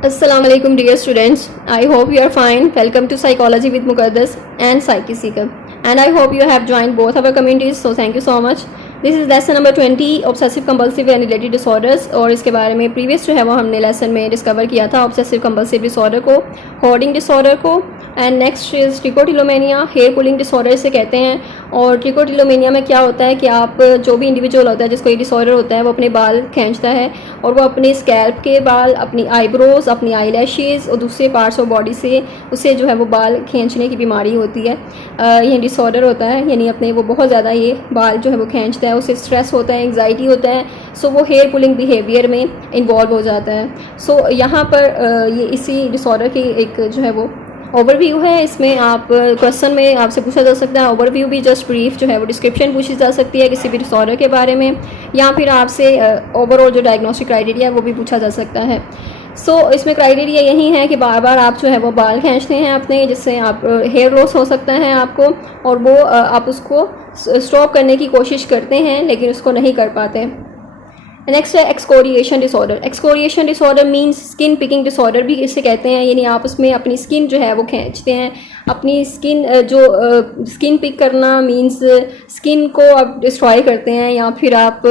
Assalamu alaikum dear students. I hope you are fine. Welcome to Psychology with Muqaddas and Psyche Seeker. And I hope you have joined both our communities. So thank you so much. This is lesson number 20 obsessive compulsive and related disorders. और इसके बारे में previous जो है वो हमने lesson में discover किया था ऑब्सेसिव कंपल्सिव डिसऑर्डर को, होर्डिंग डिसऑर्डर को, and next is trichotillomania, hair pulling disorder से कहते हैं। और ट्रिकोटिलोमेनिया में क्या होता है कि आप जो भी इंडिविजुअल होता है जिसको ये डिसऑर्डर होता है वो अपने बाल खींचता है और वो अपने स्कैल्प के बाल, अपनी आईब्रोज, अपनी आई लैशेज़ और दूसरे पार्ट्स ऑफ बॉडी से उसे जो है वो बाल खींचने की बीमारी होती है। ये डिसऑर्डर होता है, यानी अपने वो बहुत ज़्यादा ये बाल जो है वो खींचता है, उसे स्ट्रेस होता है, एंग्जाइटी होता है, सो वो हेयर पुलिंग बिहेवियर में इन्वॉल्व हो जाता है। सो यहाँ पर ये इसी डिसऑर्डर की एक जो है वो ओवरव्यू है। इसमें आप क्वेश्चन में आपसे पूछा जा सकता है, ओवरव्यू भी जस्ट ब्रीफ जो है वो डिस्क्रिप्शन पूछी जा सकती है किसी भी डिसऑर्डर के बारे में, या फिर आपसे ओवरऑल जो डायग्नोस्टिक क्राइटेरिया है वो भी पूछा जा सकता है। सो इसमें क्राइटेरिया यही है कि बार बार आप जो है वो बाल खींचते हैं अपने, जिससे आप हेयर लॉस हो सकता है आपको, और वो आप उसको स्टॉप करने की कोशिश करते हैं लेकिन उसको नहीं कर पाते। नेक्स्ट है excoriation disorder. Excoriation disorder means skin picking disorder भी इसे कहते हैं, यानी आप उसमें अपनी स्किन जो है वो खींचते हैं। अपनी स्किन स्किन पिक करना मींस स्किन को आप डिस्ट्रॉय करते हैं, या फिर आप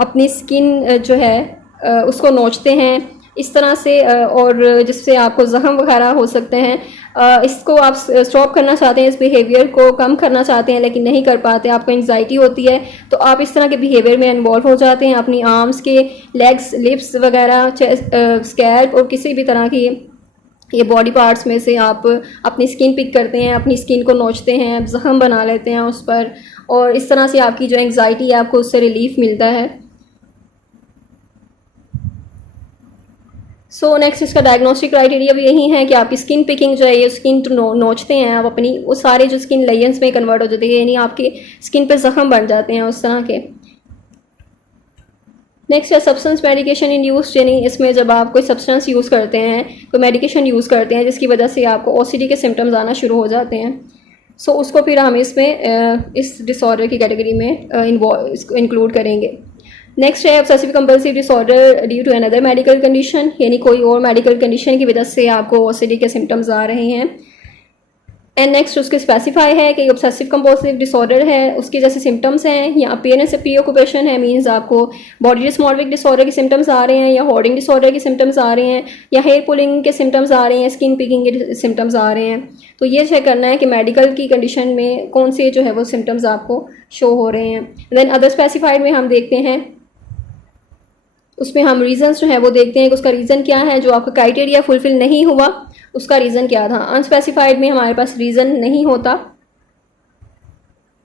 अपनी स्किन जो है उसको नोचते हैं इस तरह से, और जिससे आपको जख्म वगैरह हो सकते हैं। इसको आप स्टॉप करना चाहते हैं, इस बिहेवियर को कम करना चाहते हैं लेकिन नहीं कर पाते, आपको एंग्जाइटी होती है तो आप इस तरह के बिहेवियर में इन्वॉल्व हो जाते हैं। अपनी आर्म्स के, लेग्स, लिप्स वगैरह, स्कैल्प और किसी भी तरह की ये बॉडी पार्ट्स में से आप अपनी स्किन पिक करते हैं, अपनी स्किन को नोचते हैं, जख्म बना लेते हैं उस पर, और इस तरह से आपकी जो एंग्जाइटी है आपको उससे रिलीफ मिलता है। सो नेक्स्ट इसका डायग्नोस्टिक क्राइटेरिया भी यही है कि आपकी स्किन पिकिंग जो है, ये स्किन नोचते हैं आप अपनी, वो सारे जो स्किन लेयर्स में कन्वर्ट हो जाते हैं, यानी आपके स्किन पे जख्म बन जाते हैं उस तरह के। नेक्स्ट है सब्सटेंस मेडिकेशन इन यूज, यानी इसमें जब आप कोई सब्सटेंस यूज़ करते हैं, कोई मेडिकेशन यूज़ करते हैं जिसकी वजह से आपको ओसीडी के सिम्टम्स आना शुरू हो जाते हैं, सो उसको फिर हम इसमें इस डिसऑर्डर की कैटेगरी में इंक्लूड करेंगे। नेक्स्ट है obsessive compulsive disorder due to another medical condition, यानी कोई और मेडिकल कंडीशन की वजह से आपको ओसीडी के सिम्टम्स आ रहे हैं। एंड नेक्स्ट उसके स्पेसिफाई है कि ऑब्सेसिव कंपल्सिव डिसऑर्डर है, उसके जैसे सिम्टम्स हैं, या अपीयरेंस ऑफ प्रीऑक्यूपेशन है, मींस आपको बॉडी डिस्मॉर्फिक डिसऑर्डर के सिम्टम्स आ रहे हैं, या होर्डिंग डिसऑर्डर के सिम्टम्स आ रहे हैं, या हेयर पुलिंग के सिम्टम्स आ रहे हैं, स्किन पिकिंग के सिम्टम्स आ रहे हैं। तो ये चेक करना है कि मेडिकल की कंडीशन में कौन से जो है वो सिम्टम्स आपको शो हो रहे हैं। देन अदर स्पेसिफाइड में हम देखते हैं, उसमें हम रीजंस जो है वो देखते हैं कि उसका रीज़न क्या है, जो आपका क्राइटेरिया फुलफिल नहीं हुआ उसका रीज़न क्या था। अनस्पेसिफाइड में हमारे पास रीज़न नहीं होता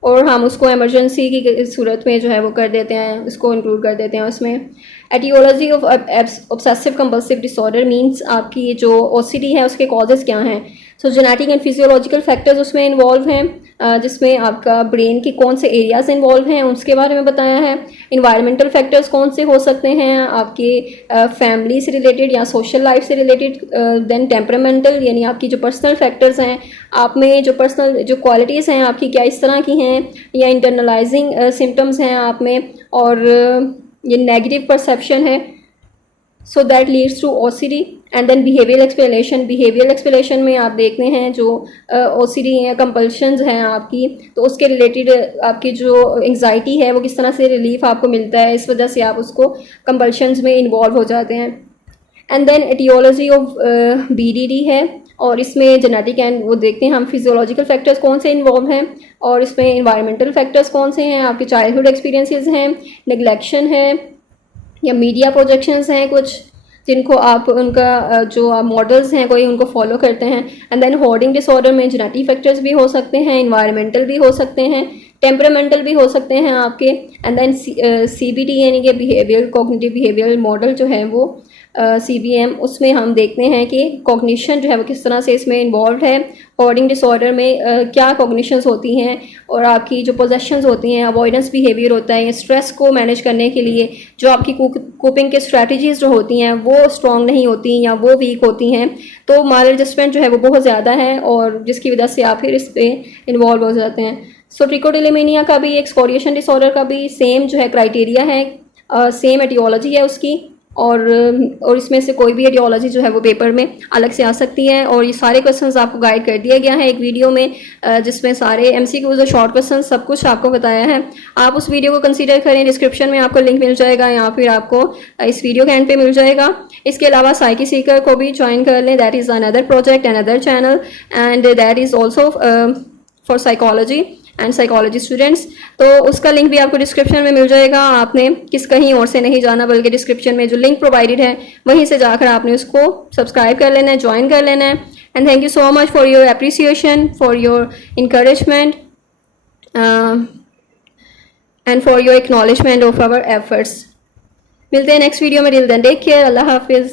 और हम उसको इमरजेंसी की सूरत में जो है वो कर देते हैं, उसको इंक्लूड कर देते हैं उसमें। Aetiology of obsessive compulsive disorder means आपकी जो ओसीडी है उसके कॉजेज़ क्या हैं। So genetic and physiological factors उसमें इन्वॉल्व हैं, जिसमें आपका ब्रेन के कौन से एरियाज इन्वॉल्व हैं उसके बारे में बताया है। इन्वायरमेंटल फैक्टर्स कौन से हो सकते हैं, आपके फैमिली से रिलेटेड या सोशल लाइफ से रिलेटेड। देन टेम्परामेंटल, यानी आपकी जो पर्सनल फैक्टर्स हैं, आप में जो पर्सनल जो क्वालिटीज़ हैं आपकी क्या इस तरह की हैं, या इंटरनलाइजिंग सिम्टम्स हैं आप में, और ये नेगेटिव परसेप्शन है, so that leads to OCD. And then behavioural explanation, behavioural explanation में आप देखते हैं जो ओसीडी या कंपल्शंस हैं आपकी, तो उसके रिलेटेड आपकी जो एंग्जाइटी है वो किस तरह से रिलीफ आपको मिलता है, इस वजह से आप उसको कंपल्शंस में इन्वॉल्व हो जाते हैं। And then aetiology of BDD है, और इसमें जेनेटिक एंड वो देखते हैं हम फिजियोलॉजिकल फैक्टर्स कौन से इन्वॉल्व हैं, और इसमें इन्वायरमेंटल फैक्टर्स कौन से हैं, आपके चाइल्डहुड एक्सपीरियंसेस हैं, नेग्लेक्शन है, या मीडिया प्रोजेक्शंस हैं कुछ जिनको आप उनका जो आप मॉडल्स हैं कोई उनको फॉलो करते हैं। एंड देन होर्डिंग डिसऑर्डर में जेनेटिक फैक्टर्स भी हो सकते हैं, इन्वायरमेंटल भी हो सकते हैं, टेम्परामेंटल भी हो सकते हैं आपके। एंड देन सीबीटी यानी कि बिहेवियर कॉग्निटिव बिहेवियर मॉडल जो है वो CBM, उसमें हम देखते हैं कि कॉग्निशन जो है वो किस तरह से इसमें इन्वॉल्व है। होर्डिंग डिसऑर्डर में क्या कॉग्निशंस होती हैं, और आपकी जो पोजेशंस होती हैं, अवॉइडेंस बिहेवियर होता है, स्ट्रेस को मैनेज करने के लिए जो आपकी कोपिंग के स्ट्रैटेजीज़ जो होती हैं वो स्ट्रॉन्ग नहीं होती या वो वीक होती हैं, तो माल एडजस्टमेंट जो है वो बहुत ज़्यादा है, और जिसकी वजह से आप फिर इस पर इन्वॉल्व हो जाते हैं। सो ट्रिकोटिलोमेनिया का भी, एक्सकोरिएशन डिसऑर्डर का भी सेम जो है क्राइटेरिया है, सेम एटियोलॉजी है उसकी, और इसमें से कोई भी आइडियोलॉजी जो है वो पेपर में अलग से आ सकती है। और ये सारे क्वेश्चंस आपको गाइड कर दिया गया है एक वीडियो में, जिसमें सारे MCQs और शॉर्ट क्वेश्चन सब कुछ आपको बताया है। आप उस वीडियो को कंसीडर करें, डिस्क्रिप्शन में आपको लिंक मिल जाएगा या फिर आपको इस वीडियो के एंड पे मिल जाएगा। इसके अलावा साइकी सीकर को भी ज्वाइन कर लें, that is another project, another channel, and that is also for psychology and psychology students. तो उसका लिंक भी आपको डिस्क्रिप्शन में मिल जाएगा। आपने कहीं और से नहीं जाना, बल्कि डिस्क्रिप्शन में जो लिंक प्रोवाइडेड है वहीं से जाकर आपने उसको सब्सक्राइब कर लेना है, ज्वाइन कर लेना है। And thank you so much for your appreciation, for your encouragement and for your acknowledgement of our efforts. मिलते हैं नेक्स्ट वीडियो में, टिल देन टेक केयर, अल्लाह हाफिज़।